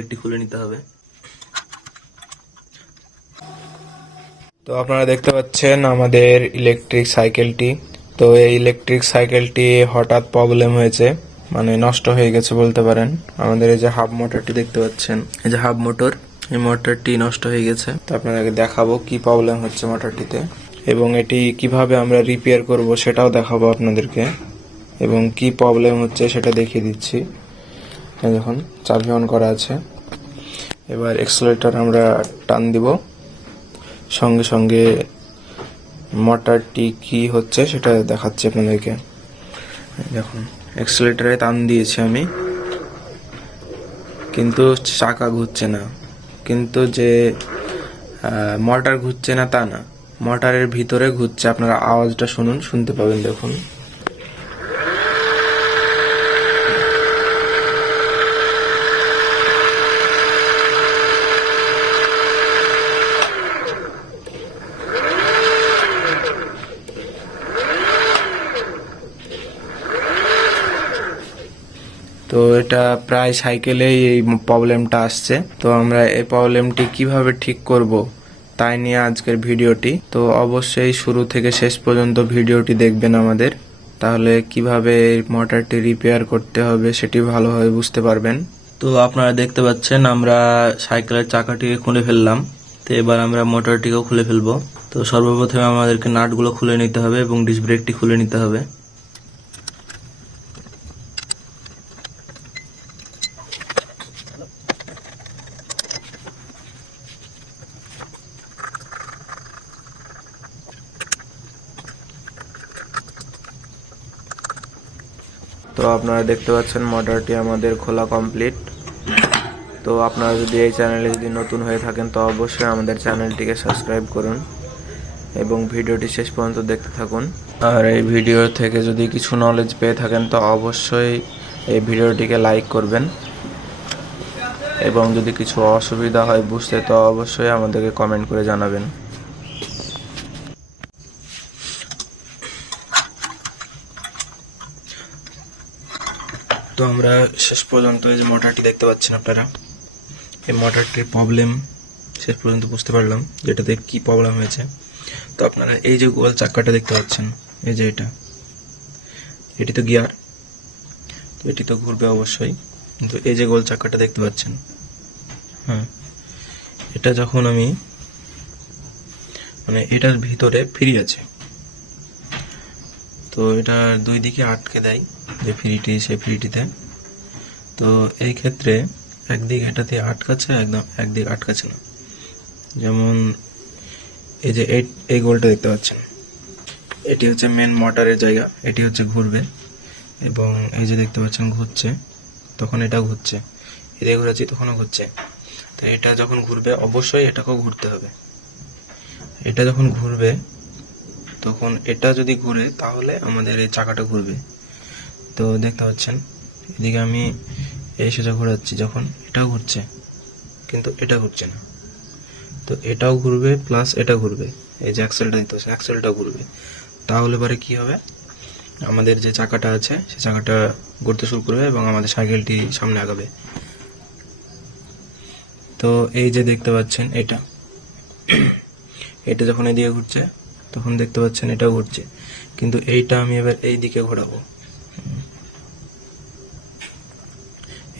একটি খুলে নিতে হবে। তো আপনারা দেখতে পাচ্ছেন আমাদের ইলেকট্রিক সাইকেলটি। তো এই ইলেকট্রিক সাইকেলটি হঠাৎ প্রবলেম হয়েছে, মানে নষ্ট হয়ে গেছে বলতে পারেন। আমাদের এই যে হাব মোটরটি দেখতে পাচ্ছেন, এই যে হাব মোটর, এই মোটরটি নষ্ট হয়ে গেছে। তো আপনাদেরকে দেখাবো কি প্রবলেম হচ্ছে মোটরটিতে এবং এটি কিভাবে আমরা রিপেয়ার করব সেটাও দেখাবো আপনাদেরকে, এবং কি প্রবলেম হচ্ছে সেটা দেখিয়ে দিচ্ছি। দেখুন চাবি অন করা আছে। এবার এক্সেলেটর আমরা টান দিব, সঙ্গে সঙ্গে মোটরটি কি হচ্ছে সেটা দেখাচ্ছি আপনাদেরকে। দেখুন এক্সেলেটরে টান দিয়েছি আমি, কিন্তু চাকা ঘুরছে না। কিন্তু যে মোটর ঘুরছে না তা না, মোটরের ভিতরে ঘুরছে। আপনারা আওয়াজটা শুনুন, শুনতে পাবেন। দেখুন তো এটা প্রায় সাইকেলেই এই প্রবলেমটা আসছে। তো আমরা এই প্রবলেমটি কিভাবে ঠিক করব তাই নিয়ে আজকের ভিডিওটি। তো অবশ্যই শুরু থেকে শেষ পর্যন্ত ভিডিওটি দেখবেন আমাদের, তাহলে কিভাবে এই মোটরটি রিপেয়ার করতে হবে সেটি ভালোভাবে বুঝতে পারবেন। তো আপনারা দেখতে পাচ্ছেন আমরা সাইকেলের চাকাটিকে খুলে ফেললাম। তো এবার আমরা মোটরটিকেও খুলে ফেলবো। তো সর্বপ্রথমে আমাদেরকে নাটগুলো খুলে নিতে হবে এবং ডিস্ক ব্রেকটি খুলে নিতে হবে। তো আপনারা দেখতে পাচ্ছেন মোটরটি আমাদের খোলা কমপ্লিট। তো আপনারা যদি এই চ্যানেলে যদি নতুন হয়ে থাকেন তো অবশ্যই আমাদের চ্যানেলটিকে সাবস্ক্রাইব করুন এবং ভিডিওটি শেষ পর্যন্ত দেখতে থাকুন। আর এই ভিডিও থেকে যদি কিছু নলেজ পেয়ে থাকেন তো অবশ্যই এই ভিডিওটিকে লাইক করবেন, এবং যদি কিছু অসুবিধা হয় বুঝতে তো অবশ্যই আমাদেরকে কমেন্ট করে জানাবেন। তো আমরা শেষ পর্যন্ত এই যে মোটরটি দেখতে পাচ্ছেন আপনারা, এই মোটরটির প্রবলেম শেষ পর্যন্ত বুঝতে পারলাম যেটাতে কি প্রবলেম হয়েছে। তো আপনারা এই যে গোল চাকাটা দেখতে পাচ্ছেন, এই যে এটি তো গিয়ার, তো এটি তো ঘুরবে অবশ্যই, কিন্তু এই যে গোল চাকাটা দেখতে পাচ্ছেন, হ্যাঁ, এটা যখন আমি মানে এটার ভিতরে ফ্রি আছে, তো এটা দুই দিকে আটকে দেয় যে ফ্রিটি, সেই ফ্রিটিতে। তো এই ক্ষেত্রে একদিক এটাতে আটকাচ্ছে, একদম একদিক আটকাচ্ছে না। যেমন এই যে এই গোলটা দেখতে পাচ্ছেন, এটি হচ্ছে মেন মোটরের জায়গা, এটি হচ্ছে ঘুরবে, এবং এই যে দেখতে পাচ্ছেন ঘুরছে, তখন এটাও ঘুরছে, এদিকে ঘুরেছি তখনও ঘুরছে। তো এটা যখন ঘুরবে অবশ্যই এটাকেও ঘুরতে হবে। এটা যখন ঘুরবে তখন এটা যদি ঘুরে তাহলে আমাদের এই চাকাটা ঘুরবে। তো দেখতে পাচ্ছেন এদিকে আমি এই সোজা ঘোরাচ্ছি, যখন এটাও ঘুরছে কিন্তু এটা ঘুরছে না। তো এটাও ঘুরবে প্লাস এটা ঘুরবে, এই যে অ্যাক্সেলটা দেখতে পাচ্ছেন অ্যাক্সেলটাও ঘুরবে। তাহলে পরে কি হবে, আমাদের যে চাকাটা আছে সেই চাকাটা ঘুরতে শুরু করবে এবং আমাদের সাইকেলটি সামনে আগাবে। তো এই যে দেখতে পাচ্ছেন এটা যখন এদিকে ঘুরছে তখন দেখতে পাচ্ছেন এটাও ঘুরছে, কিন্তু এইটা আমি এবার এই দিকে ঘোরাবো,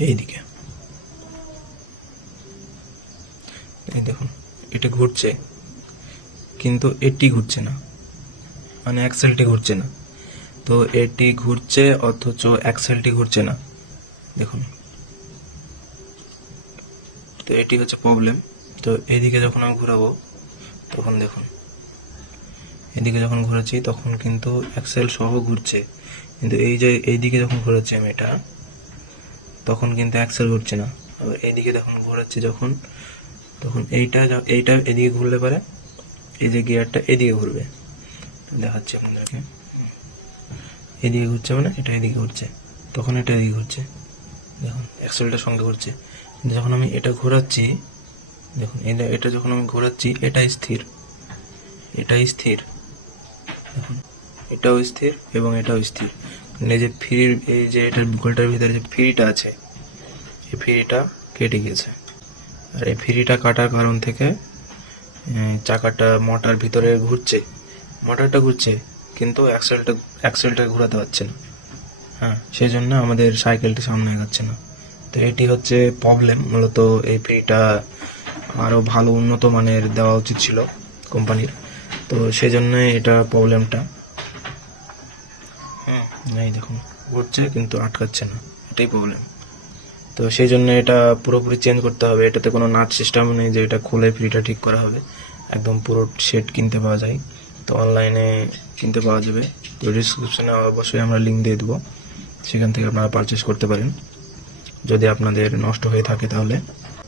এই দিকে। এই দেখুন এটা ঘুরছে কিন্তু এটি ঘুরছে না, মানে অ্যাক্সেলটি ঘুরছে না। তো এটি ঘুরছে অথচ অ্যাক্সেলটি ঘুরছে না, দেখুন। তো এটি হচ্ছে প্রবলেম। তো এইদিকে যখন আমি ঘোরাবো তখন দেখুন এদিকে যখন ঘুরেছি তখন কিন্তু অ্যাক্সেল সহ ঘুরছে, কিন্তু এই যে এইদিকে যখন ঘোরাচ্ছি আমি এটা, তখন কিন্তু অ্যাক্সেল ঘুরছে না। আবার এইদিকে যখন ঘোরাচ্ছি যখন, তখন এইটা এদিকে ঘুরলে পারে এই যে গিয়ারটা এদিকে ঘুরবে, দেখাচ্ছি আপনাদেরকে। এদিকে ঘুরছে মানে এটা এদিকে ঘুরছে, তখন এটা এদিকে ঘুরছে, দেখুন অ্যাক্সেলটার সঙ্গে ঘুরছে। যখন আমি এটা ঘোরাচ্ছি, দেখুন এটা যখন আমি ঘোরাচ্ছি এটা স্থির, এটাই স্থির, দেখুন এটাও স্থির এবং এটাও স্থির। এই যে এই যে এটার গোলটার ভিতরে যে ফ্রিটা আছে, এই ফ্রিটা কেটে গেছে। আর এই ফ্রিটা কাটার কারণ থেকে চাকাটা মোটর ভিতরে ঘুরছে, মোটরটা ঘুরছে কিন্তু অ্যাক্সেলটা ঘোরাতে পারছে না। হ্যাঁ, সেই জন্য আমাদের সাইকেলটি সামনে এগাচ্ছে না। তো এটি হচ্ছে প্রবলেম। মূলত এই ফ্রিটা আরও ভালো উন্নত মানের দেওয়া উচিত ছিল কোম্পানির। তো সেই জন্য এটা প্রবলেমটা। এই দেখুন ঘুরছে কিন্তু আটকাচ্ছে না, এটাই প্রবলেম। তো সেই জন্য এটা পুরোপুরি চেঞ্জ করতে হবে। এটাতে কোনো নাট সিস্টেম নেই যে এটা খুলে ফ্রিটা ঠিক করা হবে। একদম পুরো সেট কিনতে পাওয়া যায়, তো অনলাইনে কিনতে পাওয়া যাবে। তো ডিসক্রিপশনে অবশ্যই আমরা লিঙ্ক দিয়ে দেবো, সেখান থেকে আপনারা পারচেস করতে পারেন যদি আপনাদের নষ্ট হয়ে থাকে তাহলে।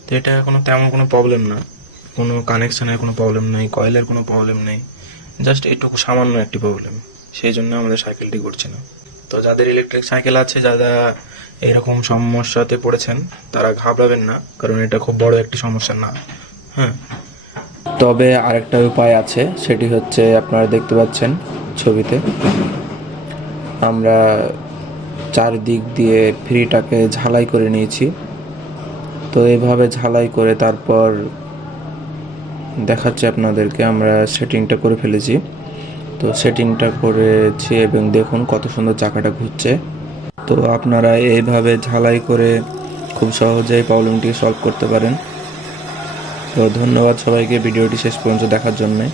তো এটা কোনো তেমন কোনো প্রবলেম না, কোনো কানেকশানের কোনো প্রবলেম নেই, কয়েলের কোনো প্রবলেম নেই, জাস্ট এইটুকু সামান্য একটি প্রবলেম। সেই জন্য আমাদের সাইকেলটি ঘুরছে না। তো যাদের ইলেকট্রিক সাইকেল আছে, যারা এরকম সমস্যাতে পড়েছেন, তারা ঘাবড়াবেন না, কারণ এটা খুব বড় একটি সমস্যা না। হ্যাঁ, তবে আরেকটা উপায় আছে, সেটি হচ্ছে আপনারা দেখতে পাচ্ছেন ছবিতে, আমরা চারদিক দিয়ে ফ্রিটাকে ঝালাই করে নিয়েছি। তো এইভাবে ঝালাই করে তারপর দেখাচ্ছি আপনাদেরকে, আমরা সেটিংটা করে ফেলেছি। তো সেটিংটা করেছি এবং দেখুন কত সুন্দর চাকাটা ঘুরছে। তো আপনারা এইভাবে ঝালাই করে খুব সহজেই প্রবলেমটি সলভ করতে পারেন। তো ধন্যবাদ সবাইকে ভিডিওটি শেষ পর্যন্ত দেখার জন্যে।